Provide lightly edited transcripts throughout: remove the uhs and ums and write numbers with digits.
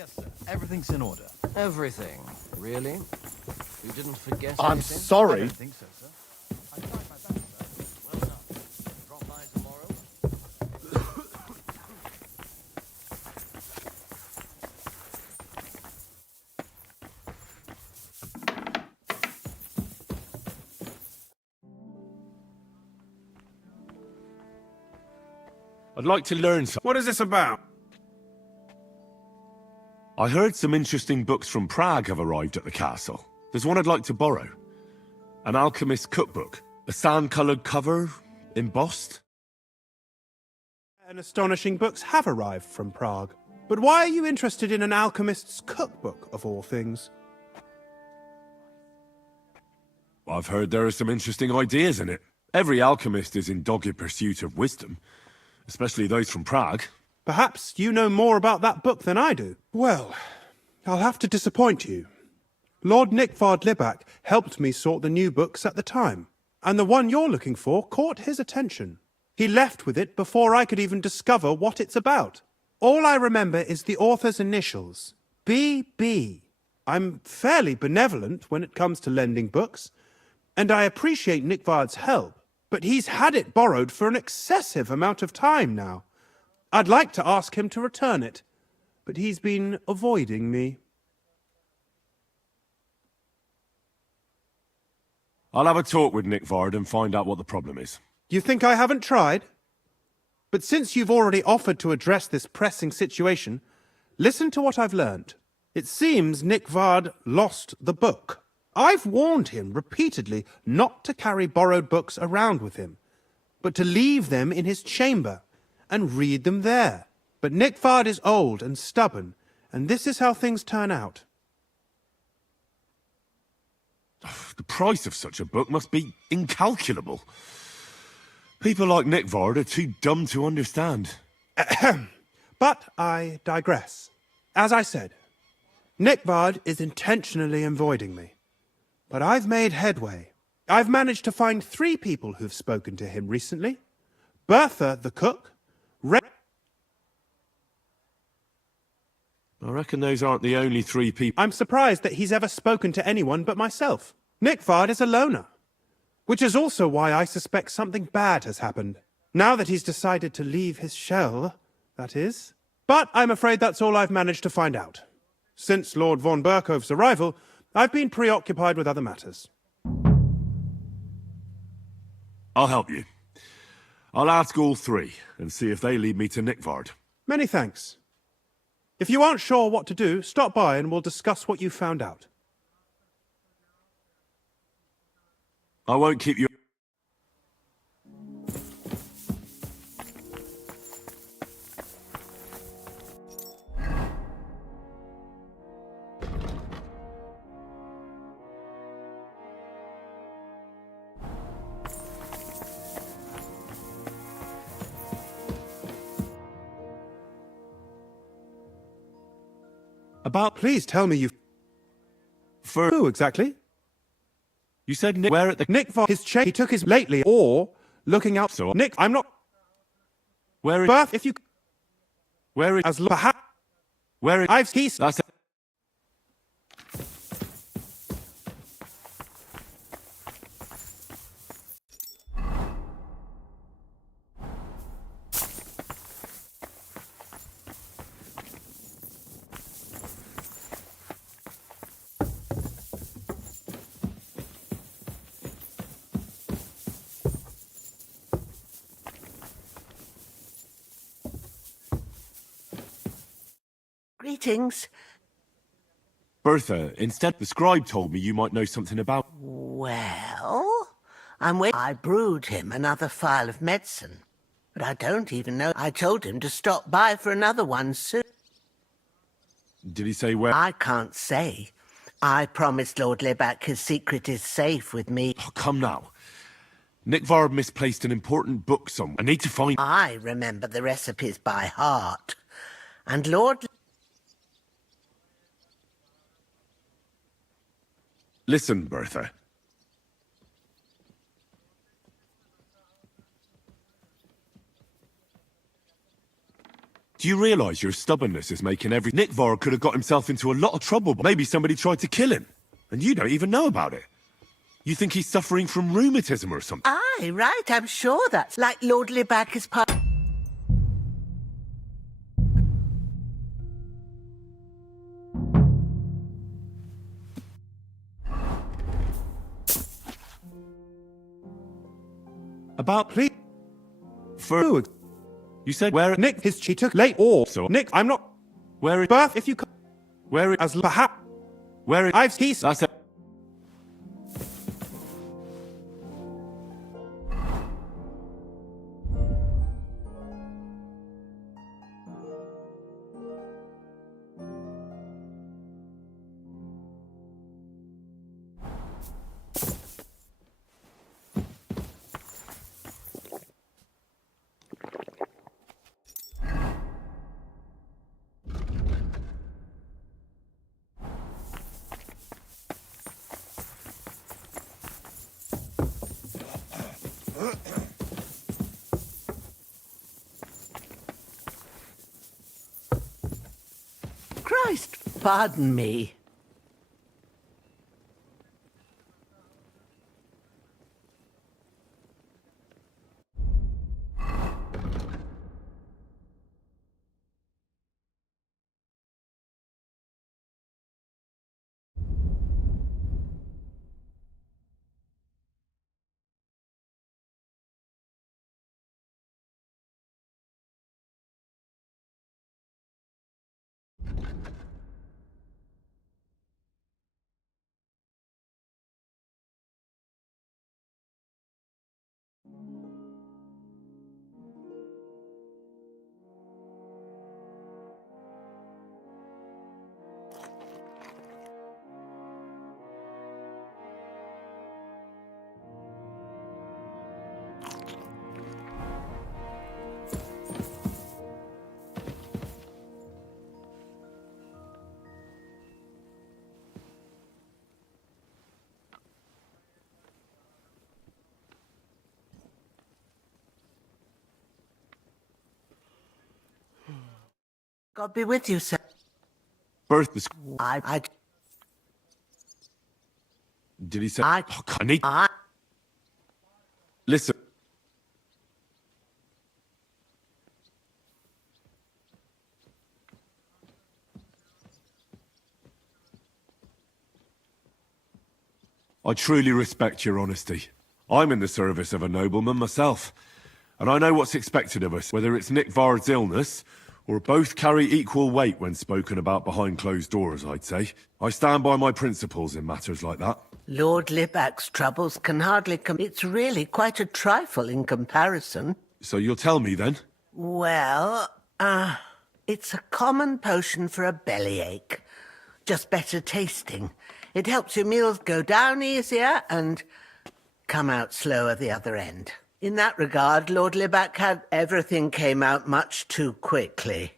Yes, sir. Everything's in order. Everything. Really? You didn't forget I'm anything? I sorry. don't think so, sir. I tried my best, sir. Well done. Drop by tomorrow. I'd like to learn something. What is this about? I heard some interesting books from Prague have arrived at the castle. There's one I'd like to borrow. An alchemist's cookbook. A sand-coloured cover, embossed. And astonishing books have arrived from Prague. But why are you interested in an alchemist's cookbook, of all things? I've heard there are some interesting ideas in it. Every alchemist is in dogged pursuit of wisdom, especially those from Prague. Perhaps you know more about that book than I do. Well, I'll have to disappoint you. Lord Nickvard Libak helped me sort the new books at the time, and the one you're looking for caught his attention. He left with it before I could even discover what it's about. All I remember is the author's initials, B.B. I'm fairly benevolent when it comes to lending books, and I appreciate Nickvard's help, but he's had it borrowed for an excessive amount of time now. I'd like to ask him to return it, but he's been avoiding me. I'll have a talk with Nickvard and find out what the problem is. You think I haven't tried? But since you've already offered to address this pressing situation, listen to what I've learned. It seems Nickvard lost the book. I've warned him repeatedly not to carry borrowed books around with him, but to leave them in his chamber and read them there. But Nickvard is old and stubborn, and this is how things turn out. The price of such a book must be incalculable. People like Nickvard are too dumb to understand. But I digress. As I said, Nickvard is intentionally avoiding me. But I've made headway. I've managed to find 3 people who've spoken to him recently. Bertha, the cook. I reckon those aren't the only 3 people. I'm surprised that he's ever spoken to anyone but myself. Nickvard is a loner. Which is also why I suspect something bad has happened. Now that he's decided to leave his shell, that is. But I'm afraid that's all I've managed to find out. Since Lord von Berkove's arrival, I've been preoccupied with other matters. I'll help you. I'll ask all 3 and see if they lead me to Nickvard. Many thanks. If you aren't sure what to do, stop by and we'll discuss what you found out. I won't keep you... Please tell me you... For... Who exactly? You said Nick... Where at the... Nickvard, his chain, he took his lately, or looking out... So... Nick, I'm not... Where is... Birth, if you... Where is... As perhaps... Where is... I've... He's... That's... Greetings. Bertha, instead the scribe told me you might know something about... Well, I'm waiting. I brewed him another phial of medicine, but I don't even know. I told him to stop by for another one soon. Did he say where... I can't say. I promised Lord Libak his secret is safe with me. Oh, come now. Nickvard misplaced an important book somewhere. I need to find... I remember the recipes by heart. And Lord... Listen, Bertha. Do you realise your stubbornness is making every... Nikvar could have got himself into a lot of trouble, but maybe somebody tried to kill him. And you don't even know about it. You think he's suffering from rheumatism or something? Aye, right, I'm sure that's like Lord Libac is part... About please. For... You said where... Nick, his she took late or So- Nick, I'm not Where it... birth if you come Where it... as perhaps Where it... I've he's That's it. Christ, pardon me. God be with you, sir. Birth was... I Did he say... I- Oh, God, I need... I Listen. I truly respect your honesty. I'm in the service of a nobleman myself, and I know what's expected of us, whether it's Nikvar's illness, or both carry equal weight when spoken about behind closed doors, I'd say. I stand by my principles in matters like that. Lord Libac's troubles can hardly It's really quite a trifle in comparison. So you'll tell me then? Well, it's a common potion for a bellyache. Just better tasting. It helps your meals go down easier and come out slower the other end. In that regard, Lord Libac had everything came out much too quickly.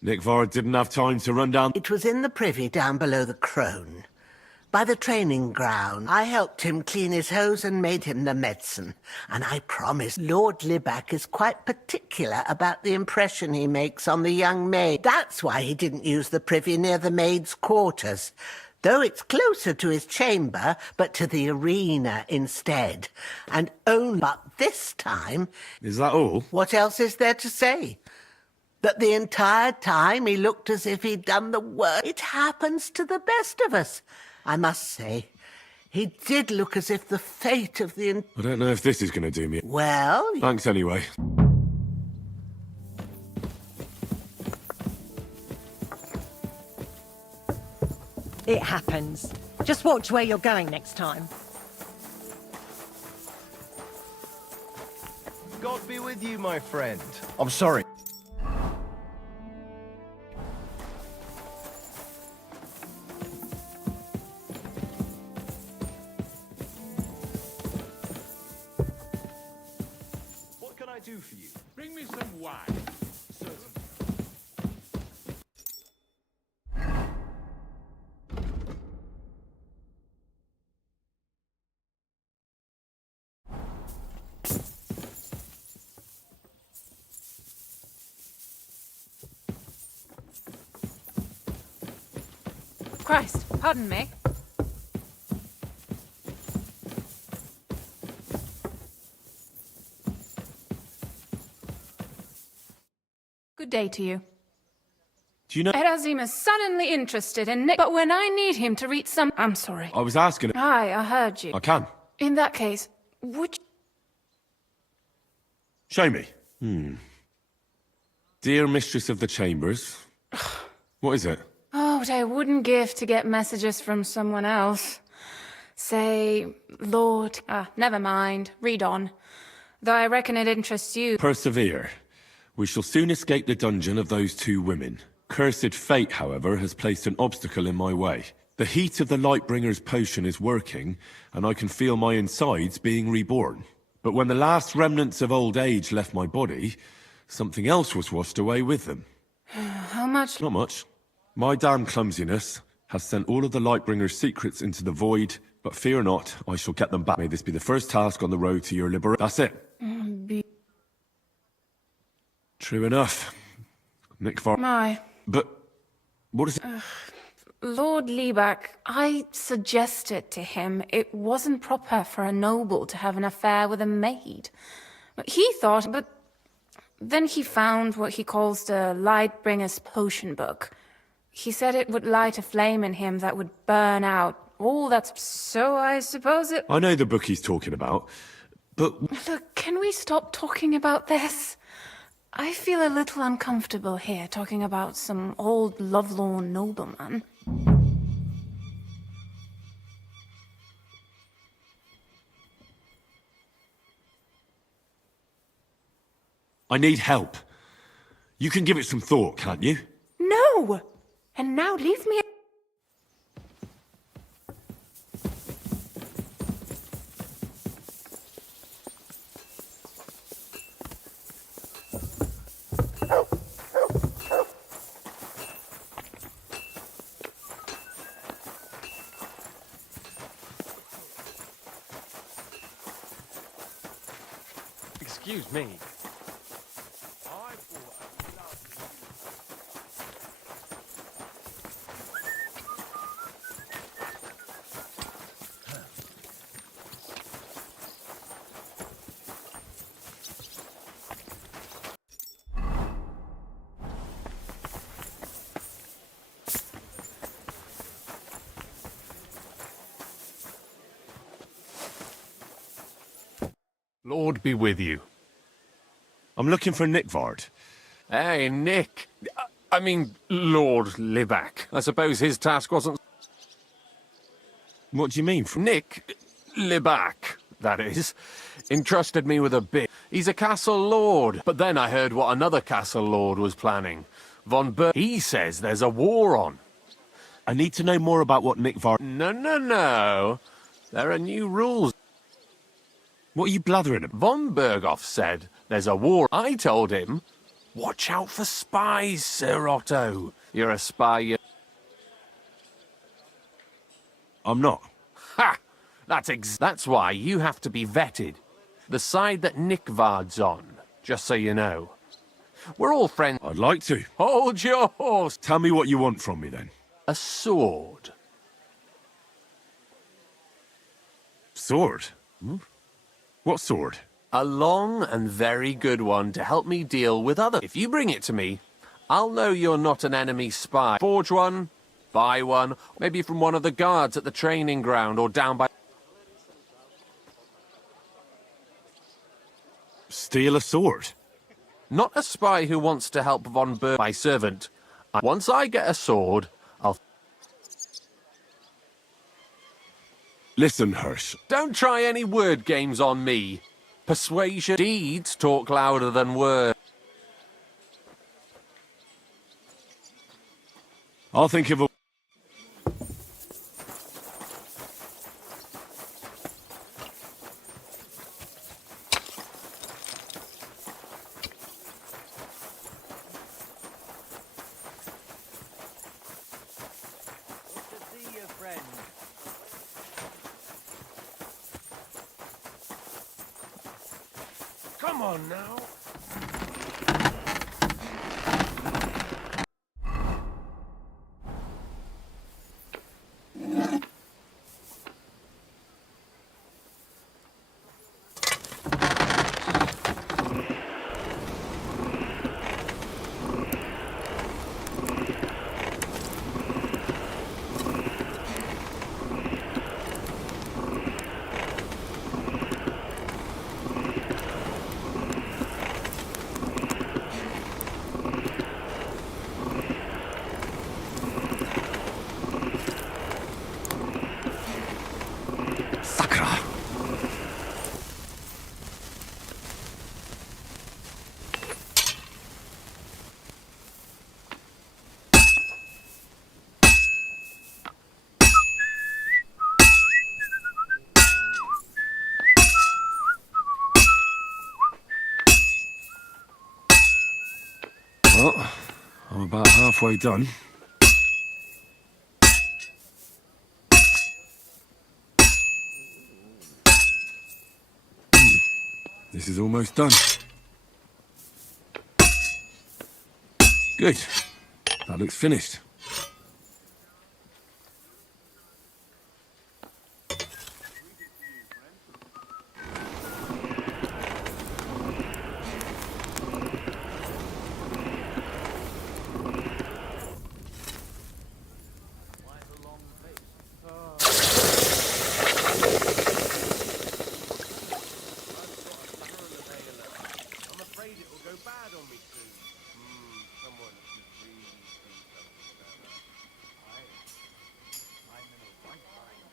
Nikvar didn't have time to run down... It was in the privy down below the crone. By the training ground, I helped him clean his hose and made him the medicine. And I promise Lord Libac is quite particular about the impression he makes on the young maid. That's why he didn't use the privy near the maid's quarters. Though it's closer to his chamber, but to the arena instead. And only but this time... Is that all? What else is there to say? That the entire time he looked as if he'd done the work. It happens to the best of us. I must say, he did look as if the fate of the... I don't know if this is going to do me... Well... Thanks anyway. It happens. Just watch where you're going next time. God be with you, my friend. I'm sorry. What can I do for you? Bring me some wine. Christ, pardon me. Good day to you. Do you know... Erazim is suddenly interested in Nick, but when I need him to read some... I'm sorry. I was asking... Aye, I heard you. I can. In that case, would you... Show me. Dear Mistress of the Chambers. What is it? Oh, what I wouldn't give to get messages from someone else. Say, Lord... never mind. Read on. Though I reckon it interests you. Persevere. We shall soon escape the dungeon of those two women. Cursed fate, however, has placed an obstacle in my way. The heat of the Lightbringer's potion is working, and I can feel my insides being reborn. But when the last remnants of old age left my body, something else was washed away with them. How much? Not much. My damn clumsiness has sent all of the Lightbringer's secrets into the void, but fear not, I shall get them back. May this be the first task on the road to your liberation. That's it. True enough. Nick Var... My... But... what is it? Lord Liebach, I suggested to him it wasn't proper for a noble to have an affair with a maid. But he thought, but... Then he found what he calls the Lightbringer's potion book. He said it would light a flame in him that would burn out all that... So I suppose it... I know the book he's talking about, but... Look, can we stop talking about this? I feel a little uncomfortable here, talking about some old lovelorn nobleman. I need help. You can give it some thought, can't you? No! And now leave me... Excuse me. Lord be with you. I'm looking for Nick Vard. Hey, Nick. I mean, Lord Liebach. I suppose his task wasn't... What do you mean? Nick Liebach, that is, entrusted me with a bit. He's a castle lord, but then I heard what another castle lord was planning. Von Berg. He says there's a war on. I need to know more about what Nick Vard... No. There are new rules. What are you blathering about? Von Berghoff said there's a war. I told him, watch out for spies, Sir Otto. You're a spy. I'm not. Ha! That's why you have to be vetted. The side that Nick Vard's on, just so you know. We're all friends. I'd like to. Hold your horse. Tell me what you want from me, then. A sword. Sword? What sword? A long and very good one to help me deal with others. If you bring it to me, I'll know you're not an enemy spy. Forge one, buy one, maybe from one of the guards at the training ground or down by... Steal a sword? Not a spy who wants to help Von Berg, my servant. Once I get a sword, I'll... Listen, Hirsch. Don't try any word games on me. Persuasion deeds talk louder than words. I'll think of a... Come on now. Well, I'm about halfway done. This is almost done. Good. That looks finished. I'm afraid it will go bad on me soon. Someone should really do something about that. I'm in a right bind.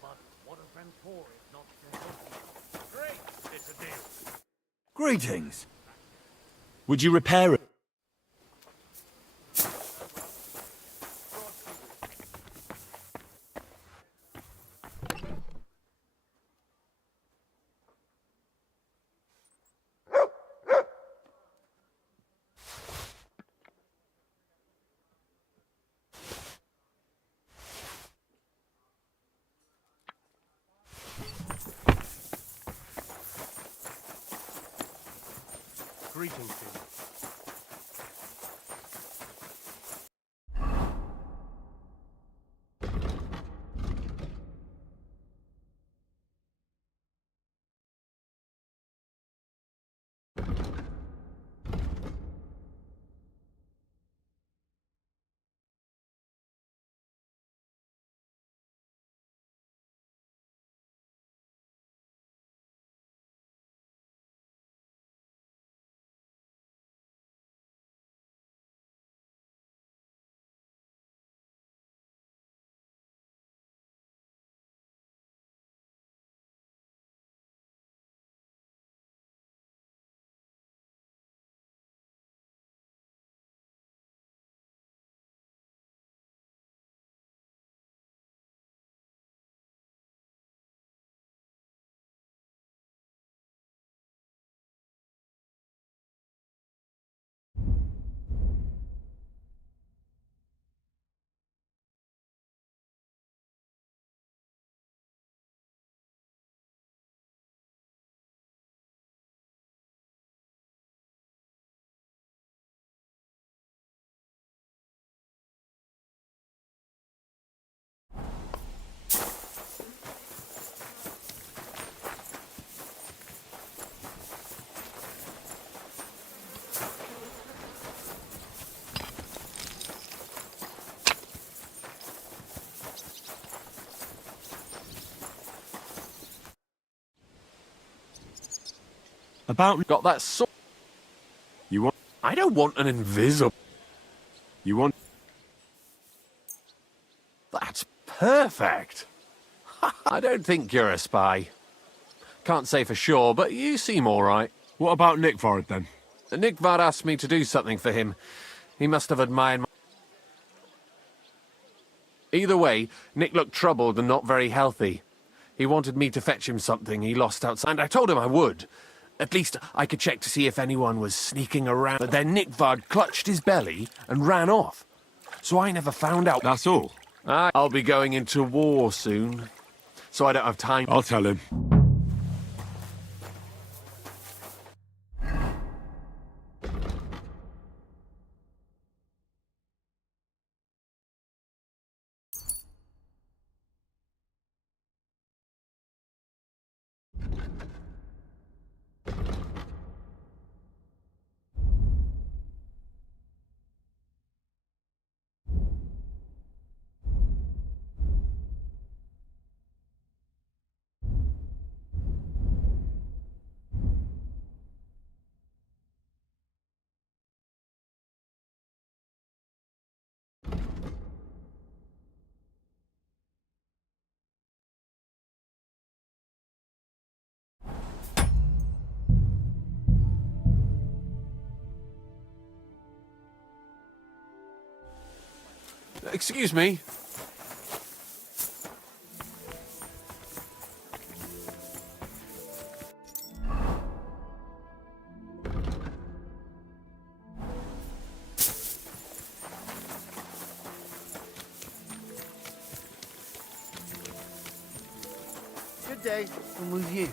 But what a friend for if not great! It's a deal. Greetings. Would you repair it? Greetings to you. About... Got that sword? You want... I don't want an invisible. You want... That's perfect. I don't think you're a spy. Can't say for sure, but you seem all right. What about Nickvard, then? Nickvard asked me to do something for him. He must have admired my... Either way, Nick looked troubled and not very healthy. He wanted me to fetch him something he lost outside, and I told him I would. At least I could check to see if anyone was sneaking around. But then Nickvard clutched his belly and ran off. So I never found out. That's all. I'll be going into war soon, so I don't have time. I'll tell him. Excuse me. Good day. And with you.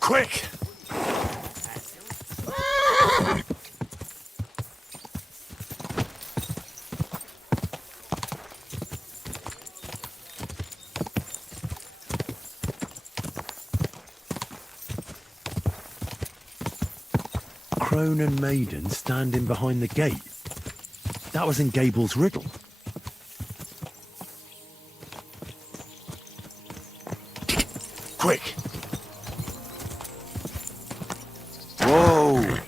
Quick! Crone and maiden standing behind the gate. That was in Gable's riddle. Quick! Whoa!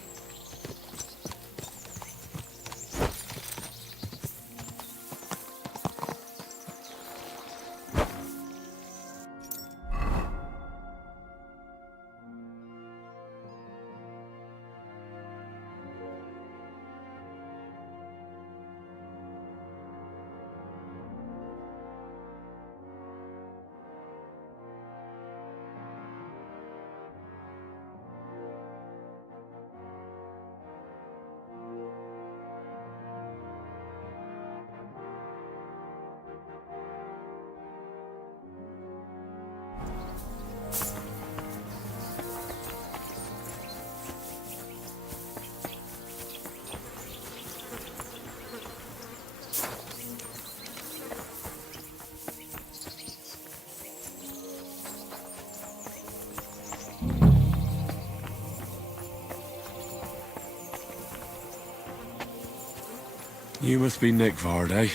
You must be Nick Vard, eh?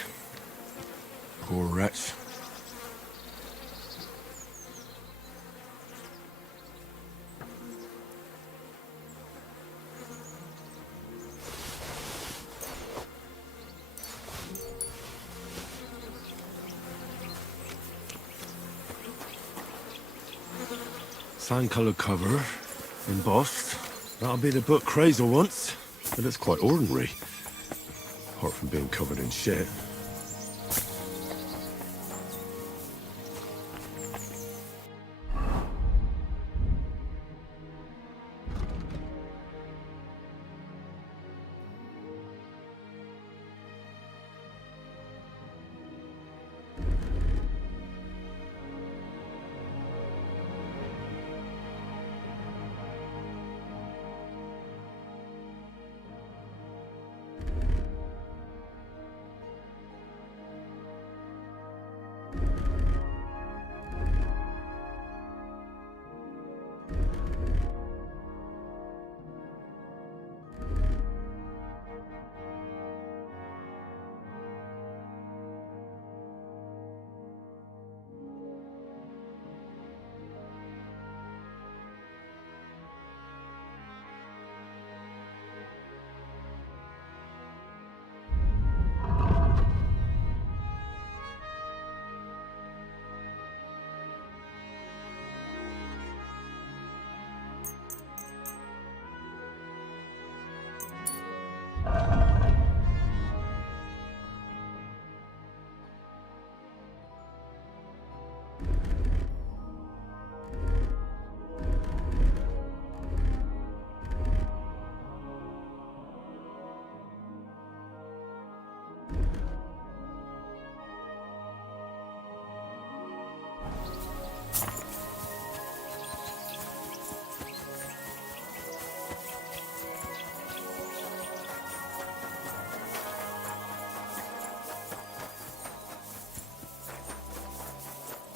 Poor wretch. Sand-coloured cover, embossed. That'll be the book Crazel wants, but it's quite ordinary. Apart from being covered in shit.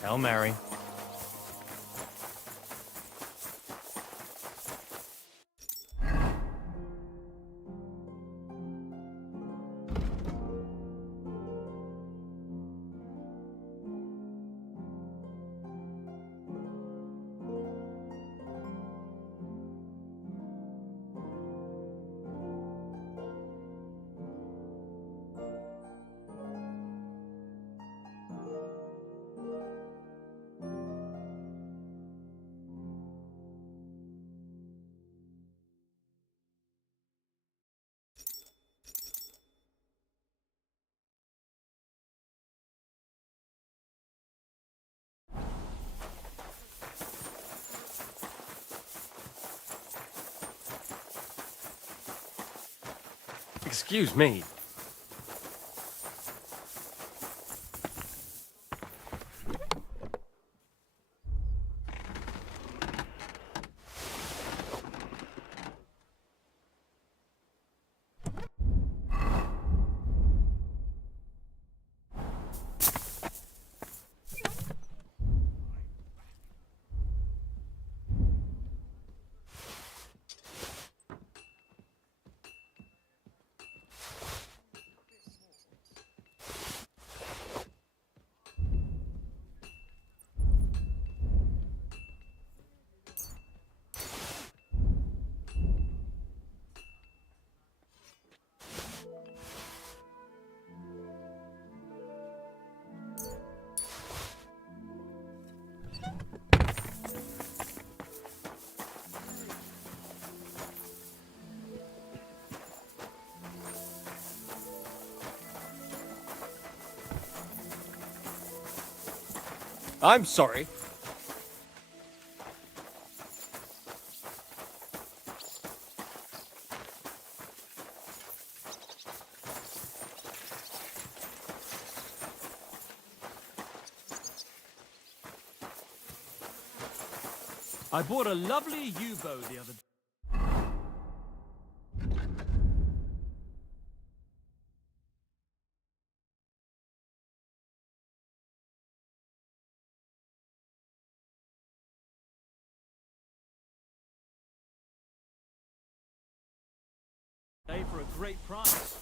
Hail Mary. Excuse me. I'm sorry. I bought a lovely U-bow the other day. For a great price.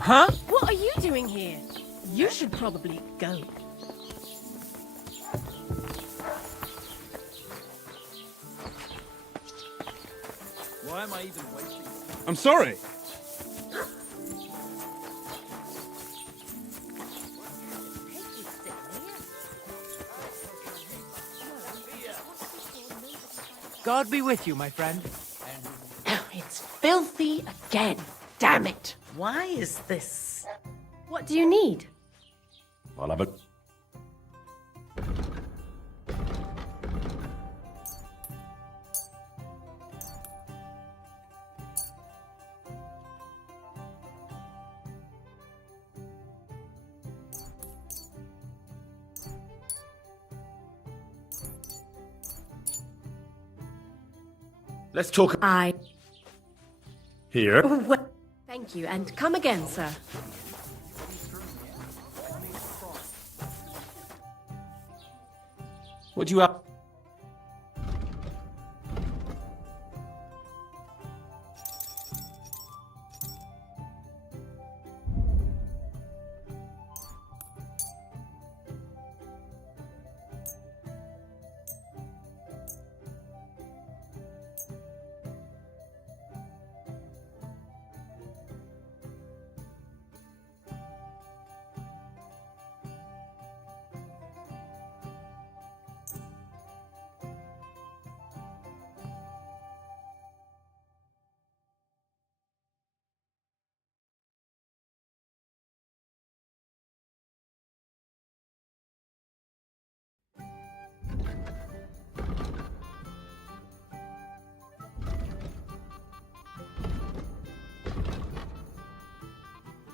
Huh? What are you doing here? You should probably go. Why am I even wasting? I'm sorry. God be with you, my friend. Oh, it's filthy again. Damn it. Why is this? What do you need? I'll have it. Let's talk I... here. Well, thank you, and come again, sir. What do you have?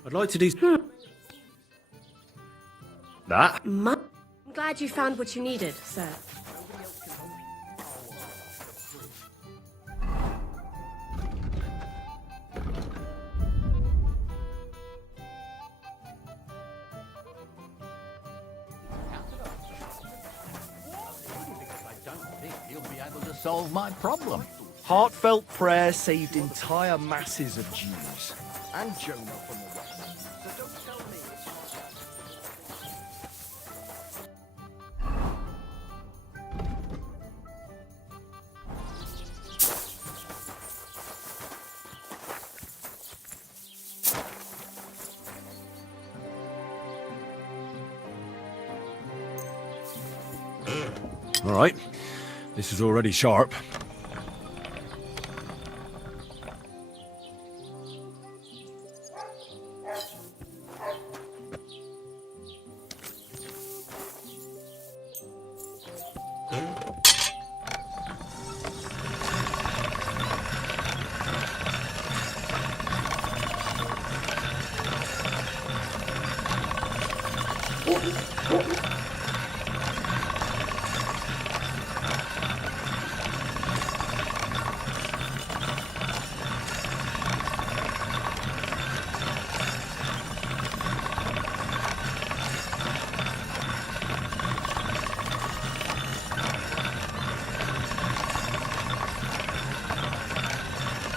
I'd like to do that. I'm glad you found what you needed, sir. He'll be able to solve my problem. Heartfelt prayer saved entire masses of Jews. And Jonah from the west. So don't tell me. All right. This is already sharp.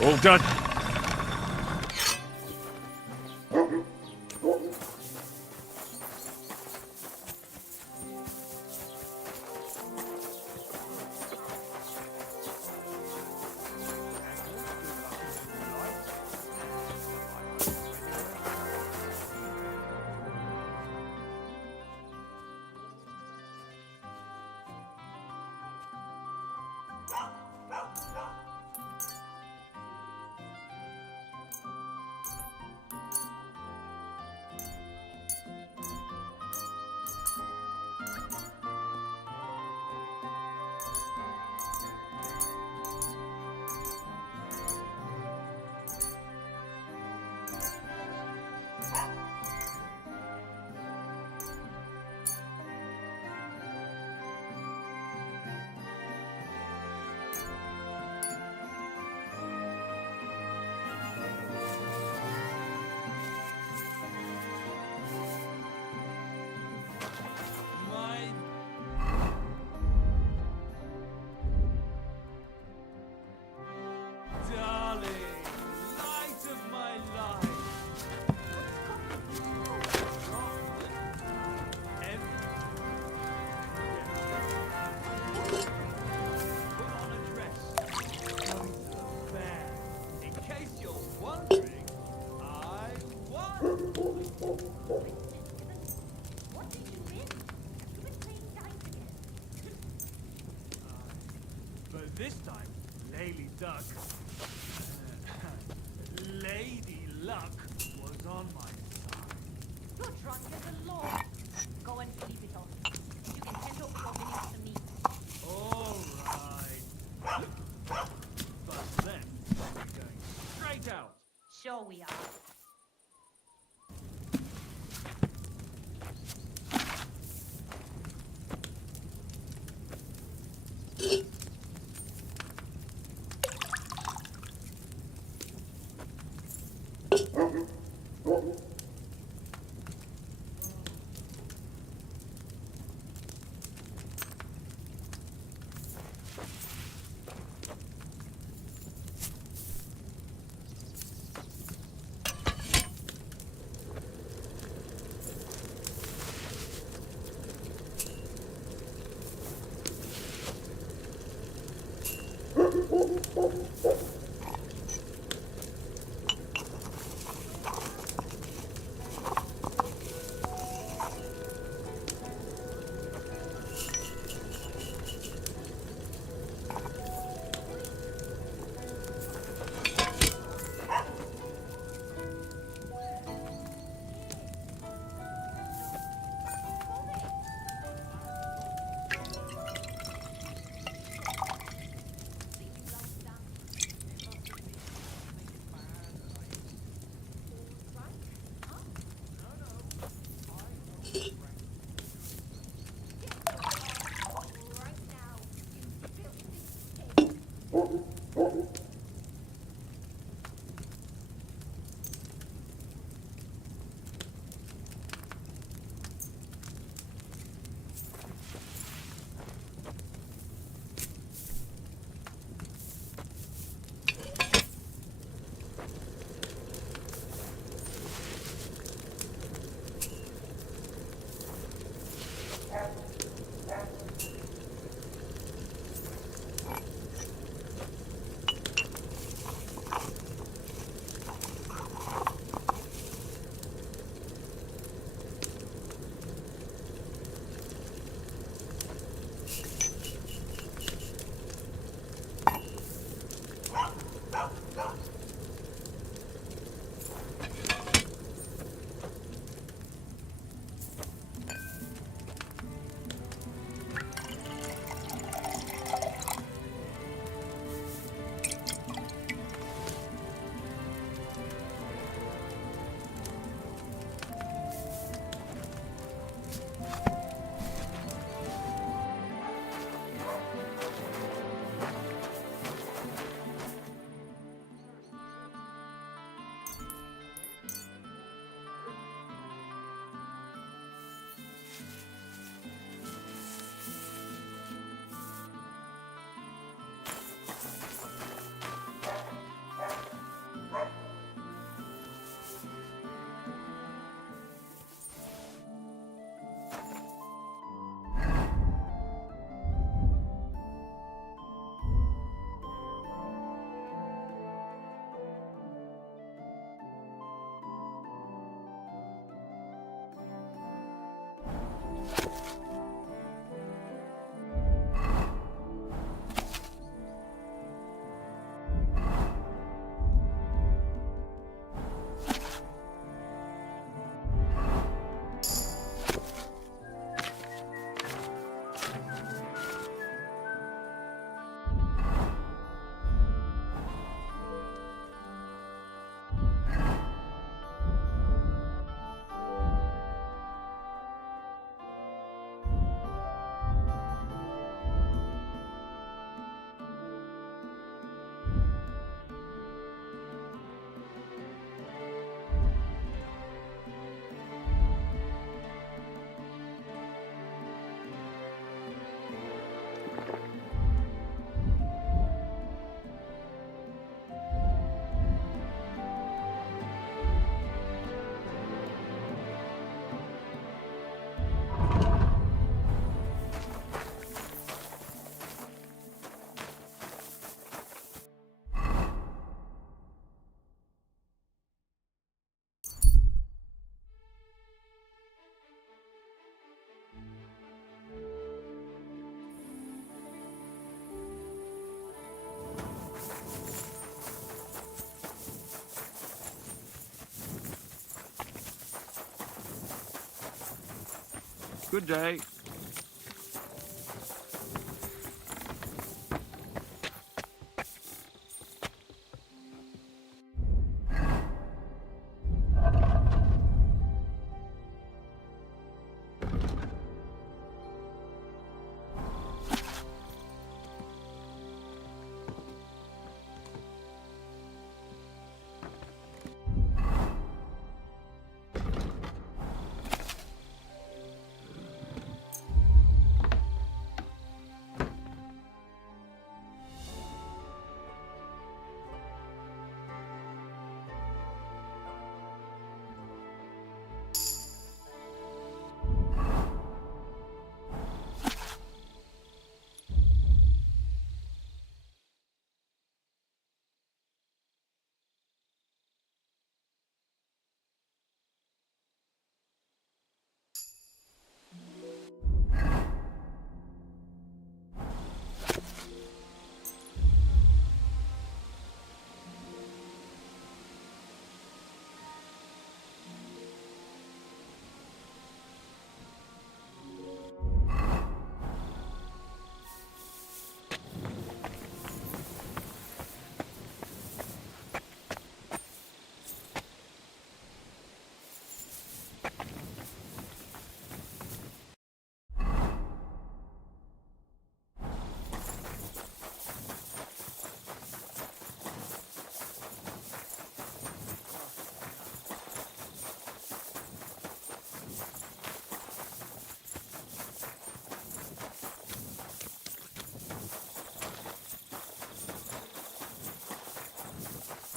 All done. But this time, Lady Duck, Lady Luck was on my side. You're drunk as a lord. Go and sleep it off. You can hand over your winnings to me. All right. But then, we're going straight out. Sure we are. Good day.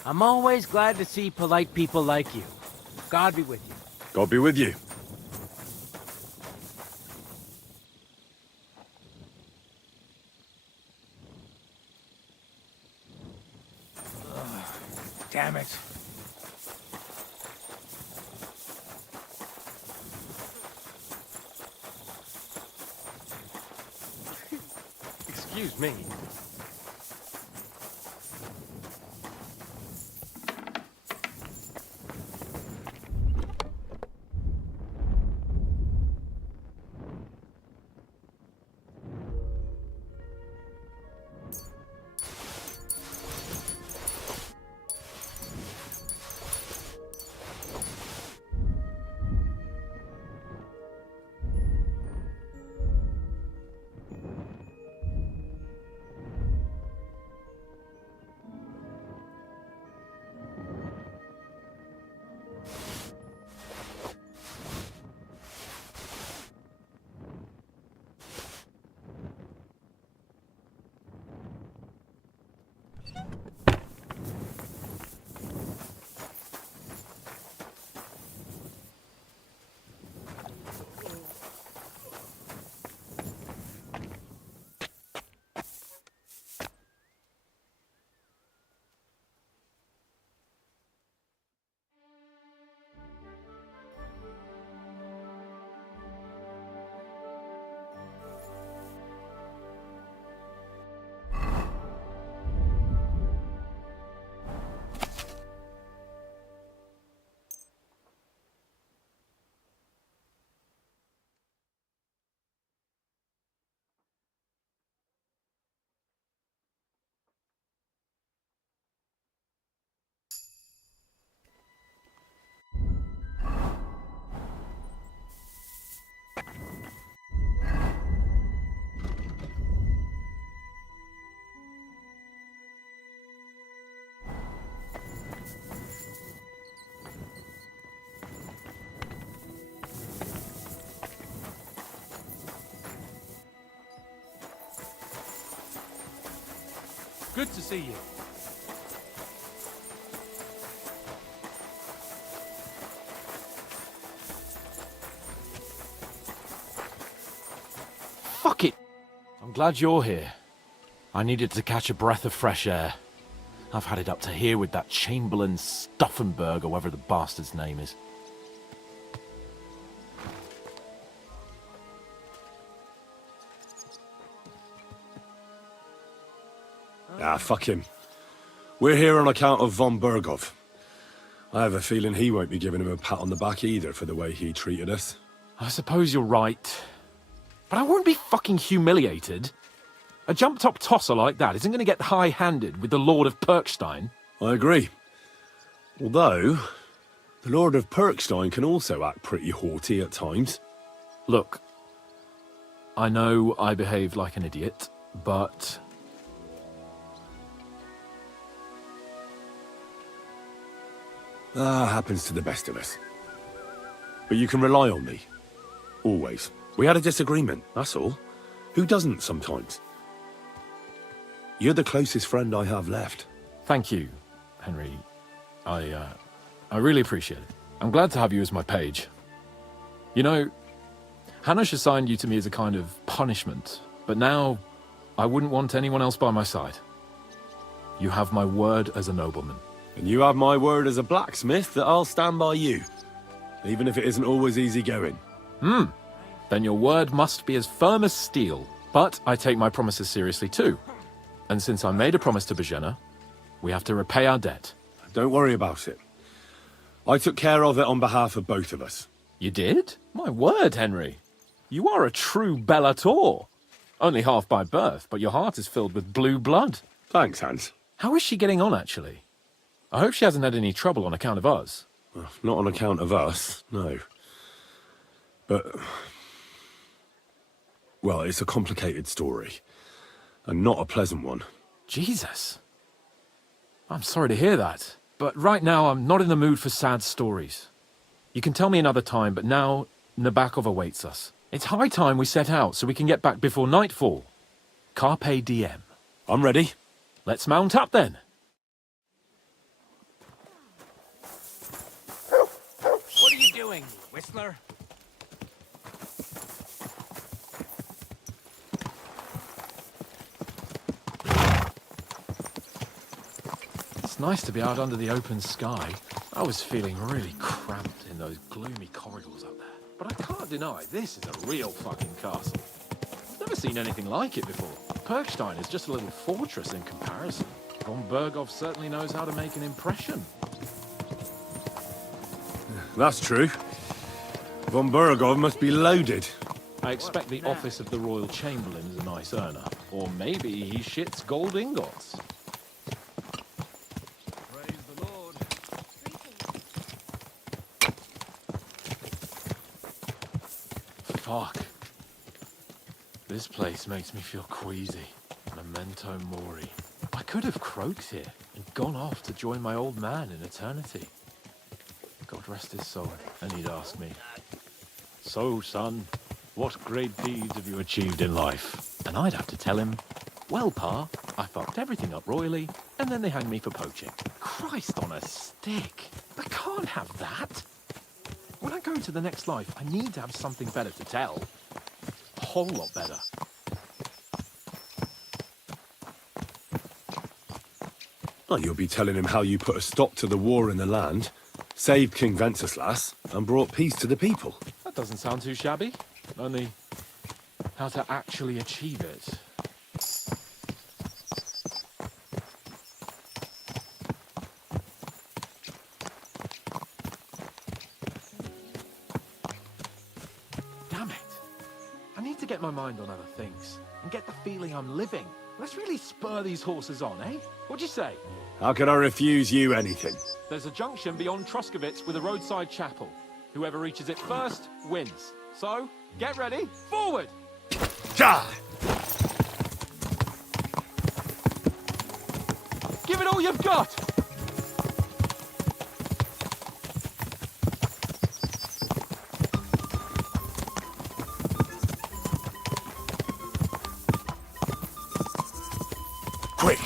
I'm always glad to see polite people like you. God be with you. God be with you. Damn it. Excuse me. Good to see you. Fuck it! I'm glad you're here. I needed to catch a breath of fresh air. I've had it up to here with that Chamberlain Stuffenberg, or whatever the bastard's name is. Ah, fuck him. We're here on account of von Berghoff. I have a feeling he won't be giving him a pat on the back either for the way he treated us. I suppose you're right. But I won't be fucking humiliated. A jump-top tosser like that isn't going to get high-handed with the Lord of Perkstein. I agree. Although, the Lord of Perkstein can also act pretty haughty at times. Look, I know I behaved like an idiot, but... Happens to the best of us. But you can rely on me. Always. We had a disagreement, that's all. Who doesn't sometimes? You're the closest friend I have left. Thank you, Henry. I really appreciate it. I'm glad to have you as my page. You know, Hanush assigned you to me as a kind of punishment, but now I wouldn't want anyone else by my side. You have my word as a nobleman. And you have my word as a blacksmith that I'll stand by you. Even if it isn't always easy going. Then your word must be as firm as steel. But I take my promises seriously too. And since I made a promise to Bajena, we have to repay our debt. Don't worry about it. I took care of it on behalf of both of us. You did? My word, Henry. You are a true Bellator. Only half by birth, but your heart is filled with blue blood. Thanks, Hans. How is she getting on, actually? I hope she hasn't had any trouble on account of us. Well, not on account of us, no. But... well, it's a complicated story. And not a pleasant one. Jesus. I'm sorry to hear that. But right now, I'm not in the mood for sad stories. You can tell me another time, but now Nabokov awaits us. It's high time we set out so we can get back before nightfall. Carpe diem. I'm ready. Let's mount up then. What are you doing, Whistler? It's nice to be out under the open sky. I was feeling really cramped in those gloomy corridors up there. But I can't deny, this is a real fucking castle. I've never seen anything like it before. Perkstein is just a little fortress in comparison. Von Berghoff certainly knows how to make an impression. That's true. Von Berghoff must be loaded. I expect the office of the Royal Chamberlain is a nice earner. Or maybe he shits gold ingots. Praise the Lord. Fuck. This place makes me feel queasy. Memento mori. I could have croaked here and gone off to join my old man in eternity. God rest his soul. And he'd ask me, "So, son, what great deeds have you achieved in life?" And I'd have to tell him, "Well, Pa, I fucked everything up royally, and then they hanged me for poaching." Christ on a stick. I can't have that. When I go into the next life, I need to have something better to tell. A whole lot better. Well, you'll be telling him how you put a stop to the war in the land, saved King Wenceslas, and brought peace to the people. That doesn't sound too shabby. Only how to actually achieve it. Damn it. I need to get my mind on other things and get the feeling I'm living. Let's really spur these horses on, eh? What'd you say? How can I refuse you anything? There's a junction beyond Troskovitz with a roadside chapel. Whoever reaches it first wins. So, get ready, forward! Ja! Give it all you've got! Quick!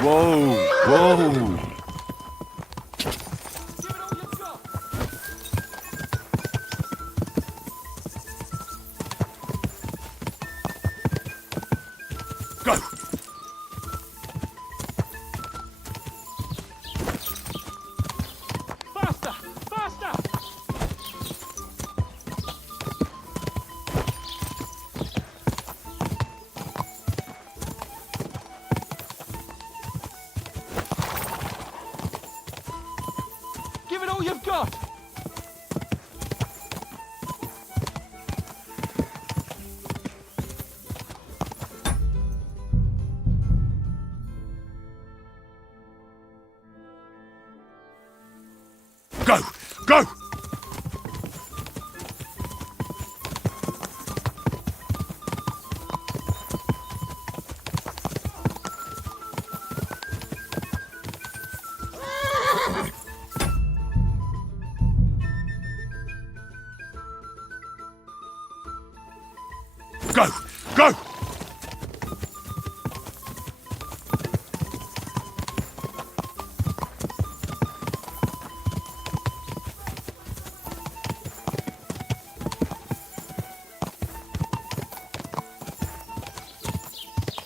Whoa, whoa. Go! Faster! Faster! Give it all you've got! Go! Go! Go! Go!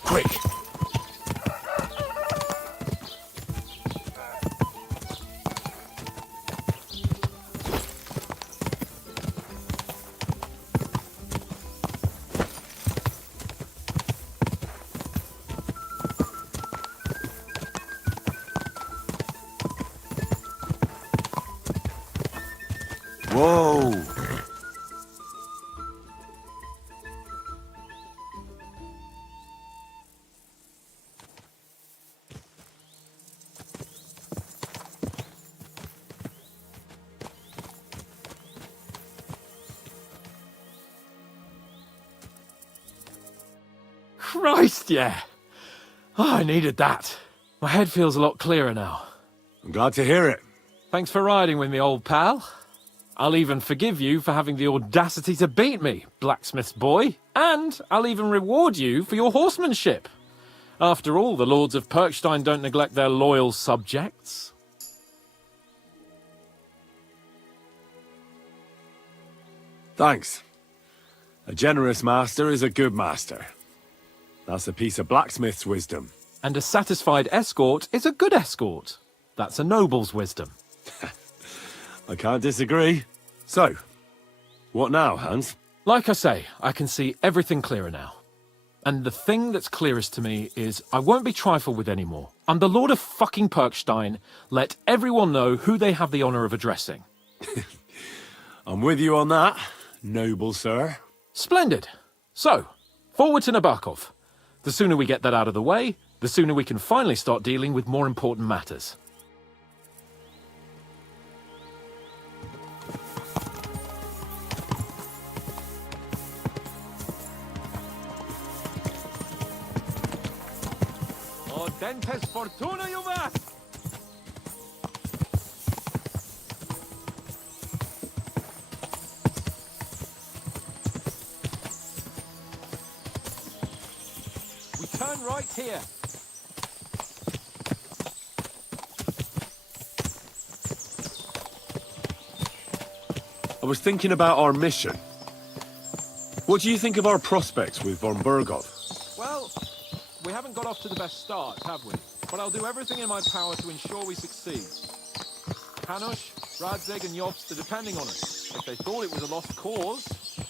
Quick! Whoa! Christ, yeah! Oh, I needed that. My head feels a lot clearer now. I'm glad to hear it. Thanks for riding with me, old pal. I'll even forgive you for having the audacity to beat me, blacksmith's boy. And I'll even reward you for your horsemanship. After all, the lords of Perkstein don't neglect their loyal subjects. Thanks. A generous master is a good master. That's a piece of blacksmith's wisdom. And a satisfied escort is a good escort. That's a noble's wisdom. I can't disagree. So, what now, Hans? Like I say, I can see everything clearer now. And the thing that's clearest to me is I won't be trifled with anymore. I'm the Lord of fucking Perkstein. Let everyone know who they have the honour of addressing. I'm with you on that, noble sir. Splendid. So, forward to Nabokov. The sooner we get that out of the way, the sooner we can finally start dealing with more important matters. Dentes fortuna juvat! We turn right here. I was thinking about our mission. What do you think of our prospects with von Burgov? Well, we haven't got off to the best start, have we? But I'll do everything in my power to ensure we succeed. Hanush, Radzig and Jobst are depending on us. If they thought it was a lost cause,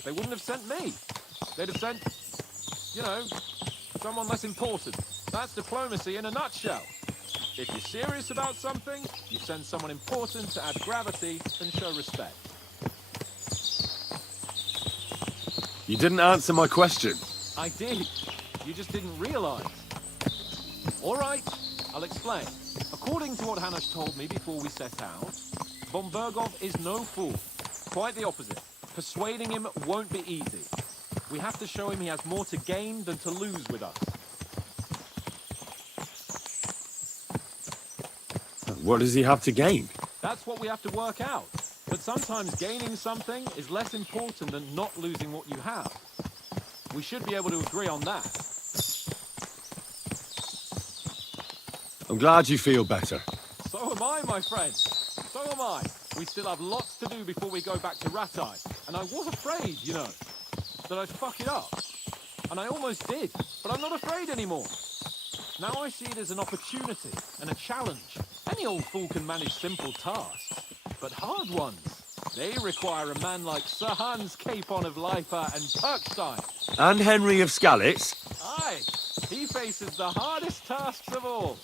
they wouldn't have sent me. They'd have sent, you know, someone less important. That's diplomacy in a nutshell. If you're serious about something, you send someone important to add gravity and show respect. You didn't answer my question. I did. You just didn't realise. All right, I'll explain. According to what Hanush told me before we set out, von Burgov is no fool. Quite the opposite. Persuading him won't be easy. We have to show him he has more to gain than to lose with us. What does he have to gain? That's what we have to work out. But sometimes gaining something is less important than not losing what you have. We should be able to agree on that. I'm glad you feel better. So am I, my friend. So am I. We still have lots to do before we go back to Rattay. And I was afraid, you know, that I'd fuck it up. And I almost did, but I'm not afraid anymore. Now I see it as an opportunity and a challenge. Any old fool can manage simple tasks, but hard ones, they require a man like Sir Hans Capon of Leipa and Perkstein. And Henry of Skalitz? Aye, he faces the hardest tasks of all.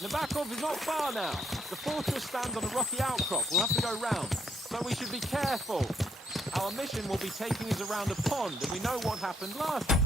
Nabakov is not far now. The fortress stands on a rocky outcrop. We'll have to go round, so we should be careful. Our mission will be taking us around a pond, and we know what happened last time.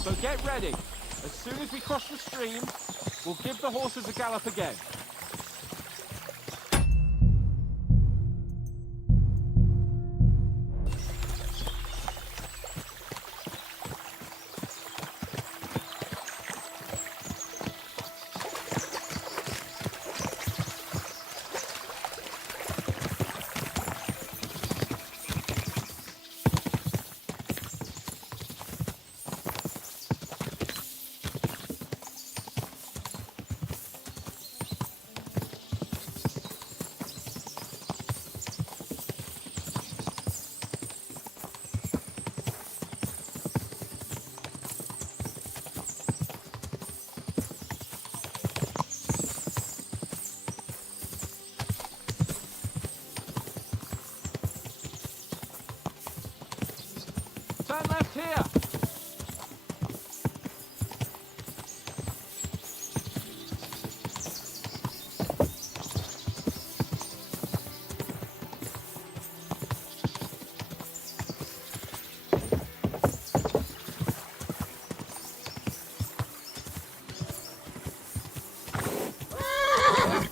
So get ready. As soon as we cross the stream, we'll give the horses a gallop again. Turn left here.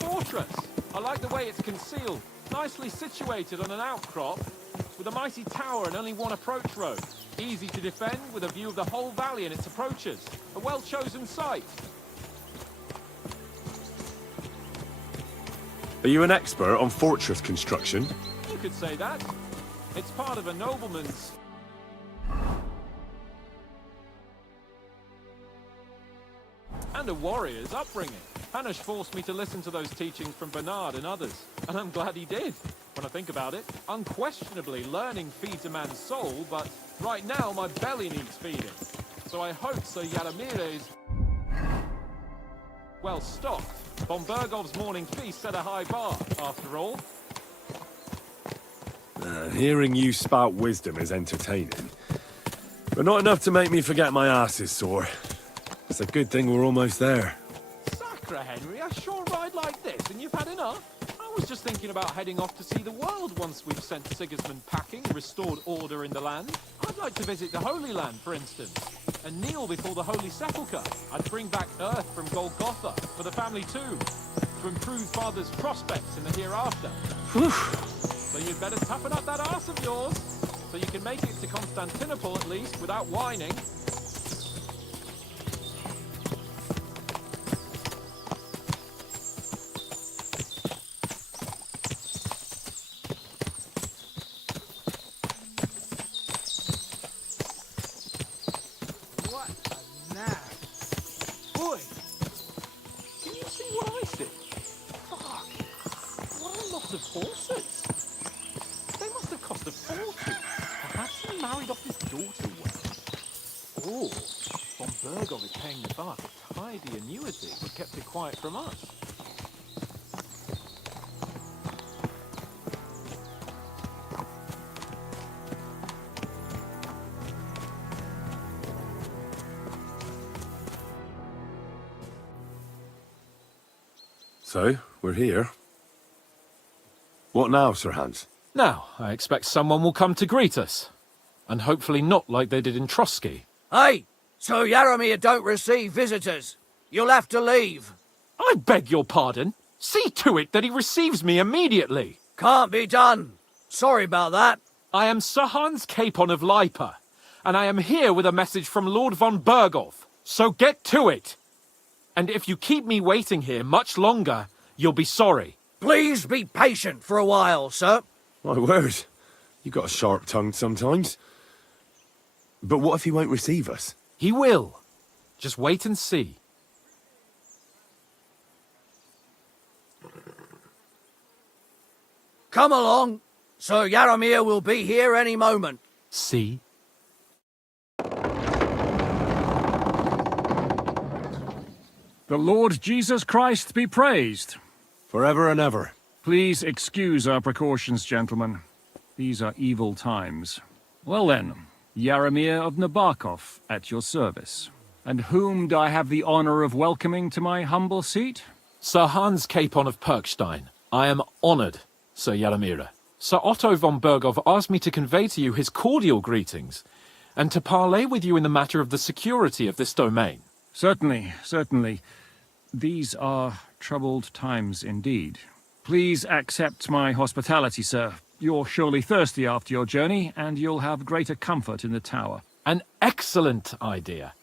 Fortress. I like the way it's concealed. Nicely situated on an outcrop with a mighty tower and only one approach road. Easy to defend with a view of the whole valley and its approaches. A well-chosen site. Are you an expert on fortress construction? You could say that. It's part of a nobleman's... and a warrior's upbringing. Hanush forced me to listen to those teachings from Bernard and others, and I'm glad he did. When I think about it, unquestionably learning feeds a man's soul, but right now my belly needs feeding. So I hope Sir Yaramir is well stocked. Von Bergov's morning feast set a high bar, after all. Hearing you spout wisdom is entertaining, but not enough to make me forget my ass is sore. It's a good thing we're almost there. Sacre, Henry, a short ride like this and you've had enough? I was just thinking about heading off to see the world once we've sent Sigismund packing and restored order in the land. I'd like to visit the Holy Land, for instance, and kneel before the Holy Sepulchre. I'd bring back earth from Golgotha for the family tomb, to improve Father's prospects in the hereafter. Whew. So you'd better toughen up that arse of yours, so you can make it to Constantinople at least without whining. What a knack. Boy! Can you see what I see? Fuck! What a lot of horses! They must have cost a fortune. Perhaps he married off his daughter well. Or von Bergov is paying the Bach a tidy annuity but kept it quiet from us. So, we're here. What now, Sir Hans? Now, I expect someone will come to greet us. And hopefully not like they did in Trotsky. Hey! So Yaromir don't receive visitors. You'll have to leave. I beg your pardon. See to it that he receives me immediately. Can't be done. Sorry about that. I am Sir Hans Capon of Lipa, and I am here with a message from Lord von Bergov. So get to it. And if you keep me waiting here much longer, you'll be sorry. Please be patient for a while, sir. My word. You got a sharp tongue sometimes. But what if he won't receive us? He will. Just wait and see. Come along. Sir Yaromir will be here any moment. See? The Lord Jesus Christ be praised. Forever and ever. Please excuse our precautions, gentlemen. These are evil times. Well then, Yaromir of Nabokov at your service. And whom do I have the honor of welcoming to my humble seat? Sir Hans Capon of Perkstein. I am honored, Sir Yaromir. Sir Otto von Bergov asked me to convey to you his cordial greetings, and to parley with you in the matter of the security of this domain. Certainly, certainly. These are troubled times indeed. Please accept my hospitality, sir. You're surely thirsty after your journey, and you'll have greater comfort in the tower. An excellent idea.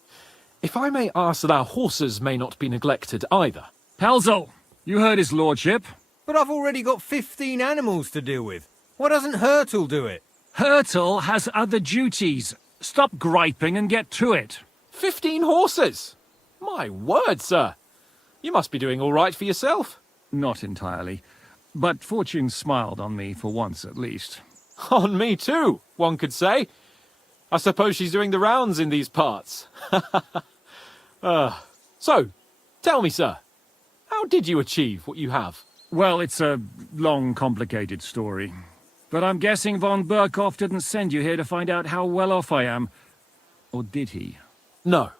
If I may ask that our horses may not be neglected either. Pelzel, you heard his lordship. But I've already got 15 animals to deal with. Why doesn't Hurtle do it? Hurtle has other duties. Stop griping and get to it. 15 horses? My word, sir. You must be doing all right for yourself. Not entirely. But fortune smiled on me for once at least. On me too, one could say. I suppose she's doing the rounds in these parts. So, tell me, sir, how did you achieve what you have? Well, it's a long, complicated story. But I'm guessing von Berkov didn't send you here to find out how well off I am. Or did he? No,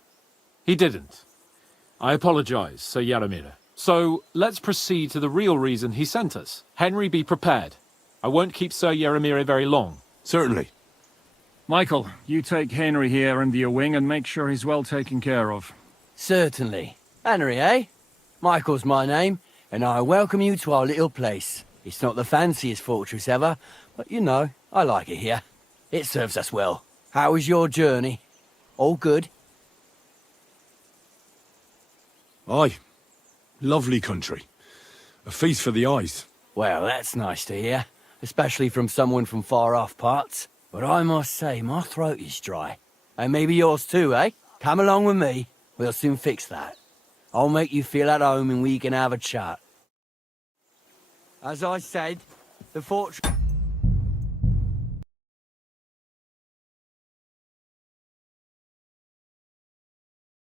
he didn't. I apologize, Sir Yaromir. So, let's proceed to the real reason he sent us. Henry, be prepared. I won't keep Sir Yaromir very long. Certainly. Michael, you take Henry here under your wing and make sure he's well taken care of. Certainly. Henry, eh? Michael's my name, and I welcome you to our little place. It's not the fanciest fortress ever, but you know, I like it here. It serves us well. How was your journey? All good? Aye. Lovely country. A feast for the eyes. Well, that's nice to hear, especially from someone from far-off parts. But I must say, my throat is dry. And maybe yours too, eh? Come along with me. We'll soon fix that. I'll make you feel at home and we can have a chat. As I said, the fortress...